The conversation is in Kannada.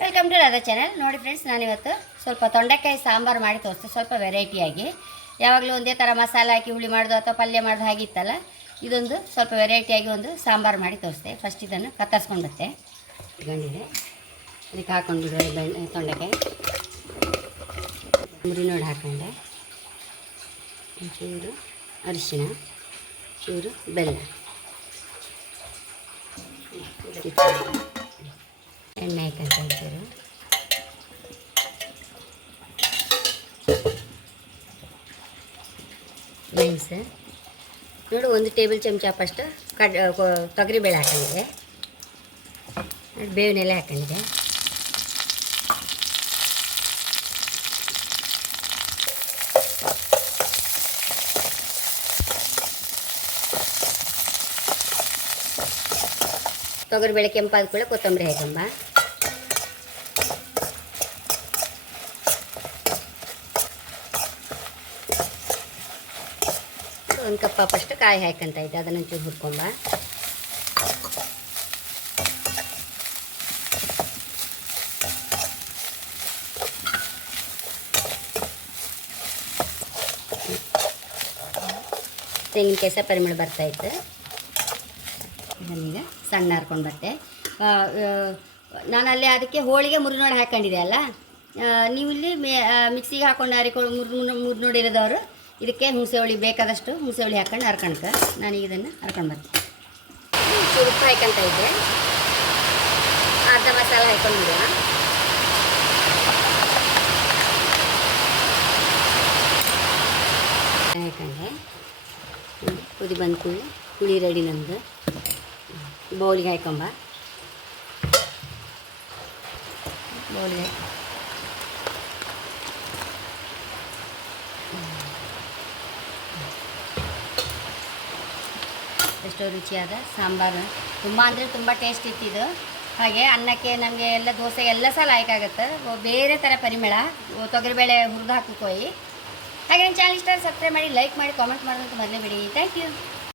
Welcome to Radha channel. ನೋಡಿ ಫ್ರೆಂಡ್ಸ್, ನಾನಿವತ್ತು ಸ್ವಲ್ಪ ತೊಂಡೆಕಾಯಿ ಸಾಂಬಾರು ಮಾಡಿ ತೋರಿಸ್ತೆ. ಸ್ವಲ್ಪ ವೆರೈಟಿಯಾಗಿ. ಯಾವಾಗಲೂ ಒಂದೇ ಥರ ಮಸಾಲೆ ಹಾಕಿ ಹುಳಿ ಮಾಡೋದು ಅಥವಾ ಪಲ್ಯ ಮಾಡೋದು ಹಾಗಿತ್ತಲ್ಲ, ಇದೊಂದು ಸ್ವಲ್ಪ ವೆರೈಟಿಯಾಗಿ ಒಂದು ಸಾಂಬಾರು ಮಾಡಿ ತೋರಿಸ್ತೆ. ಫಸ್ಟ್ ಇದನ್ನು ಕತ್ತರಿಸ್ಕೊಂಡುತ್ತೆ ಇಟ್ಕೊಂಡಿದೆ. ಅದಕ್ಕೆ ಹಾಕ್ಕೊಂಡ್ಬಿಡುವ ತೊಂಡೆಕಾಯಿ ಮುರಿನೋಡು ಹಾಕೊಂಡೆ, ಒಂಚೂರು ಅರಿಶಿಣ, ಚೂರು ಬೆಲ್ಲ, ಎಣ್ಣೆ ಹಾಕಂತ ಒಂಚೂರು, ಮೆಣಸು ನೋಡು, 1 ಟೇಬಲ್ ಚಮಚ ಫಸ್ಟ್ ತೊಗರಿಬೇಳೆ ಹಾಕೊಂಡಿದೆ, ಬೇವಿನ ಎಲೆ ಹಾಕೊಂಡಿದೆ, ತೊಗರಿಬೇಳೆ ಕೆಂಪಾದ ಕೂಡ ಕೊತ್ತಂಬರಿ ಹಾಕಂಬ, ಒಂದು ಕಪ್ಪ ಫಸ್ಟ್ ಕಾಯಿ ಹಾಕಂತ ಇದ್ದೆ, ಅದನ್ನು ಚೂರು ಹುರ್ಕೊಂಬ, ತೆಂಗಿನಕಾಯಿ ಸಹ ಪರಿಮಳ ಬರ್ತಾಯಿತ್ತು. ಇದನ್ನೀಗ ಸಣ್ಣ ಹರ್ಕೊಂಡು ಬರ್ತೇ. ನಾನು ಅಲ್ಲಿ ಅದಕ್ಕೆ ಹೋಳಿಗೆ ಮುರಿನೋಡು ಹಾಕ್ಕೊಂಡಿದೆ ಅಲ್ಲ, ನೀವು ಇಲ್ಲಿ ಮಿಕ್ಸಿಗೆ ಹಾಕ್ಕೊಂಡು ಮುರಿನೋಡು ಇರೋದವರು ಇದಕ್ಕೆ ಹುಣಸೆ ಹುಳಿ ಬೇಕಾದಷ್ಟು ಹುಣಸೆ ಹುಳಿ ಹಾಕ್ಕೊಂಡು ಹರ್ಕೊಂಡ್ಕ. ನಾನೀಗ ಇದನ್ನು ಹರ್ಕೊಂಡು ಬರ್ತೀನಿ. ಚೂರು ಉಪ್ಪು ಹಾಕಂತ ಇದ್ದೆ, ಅರ್ಧ ಮಸಾಲೆ ಹಾಕ್ಕೊಂಡಿದ್ದೆ, ಹಾಕೊಂಡೆ. ಕುದಿ ಬಂದು ಹುಳಿ ರೆಡಿ ನಮ್ಮದು. ಬೌಲಿಗೆ ಹಾಕೊಂಬ, ಬೌಲಿಗೆ ಎಷ್ಟೋ ರುಚಿಯಾದ ಸಾಂಬಾರು, ತುಂಬ ಅಂದರೆ ತುಂಬ ಟೇಸ್ಟ್ ಇತ್ತಿದ್ದು. ಹಾಗೆ ಅನ್ನಕ್ಕೆ ನಮಗೆ ಎಲ್ಲ ದೋಸೆ ಎಲ್ಲ ಸಹ ಲಾಯ್ಕ್ ಆಗುತ್ತೆ. ಬೇರೆ ಥರ ಪರಿಮಳ, ತೊಗರಿಬೇಳೆ ಹುರಿದು ಹಾಕೋಯಿ. ಹಾಗೆ ನನ್ನ ಚಾನಲ್ ಇಷ್ಟ ಸಬ್ಸ್ಕ್ರೈಬ್ ಮಾಡಿ, ಲೈಕ್ ಮಾಡಿ, ಕಾಮೆಂಟ್ ಮಾಡೋದಂತ ಮೊದಲೇ ಬಿಡಿ. Thank you.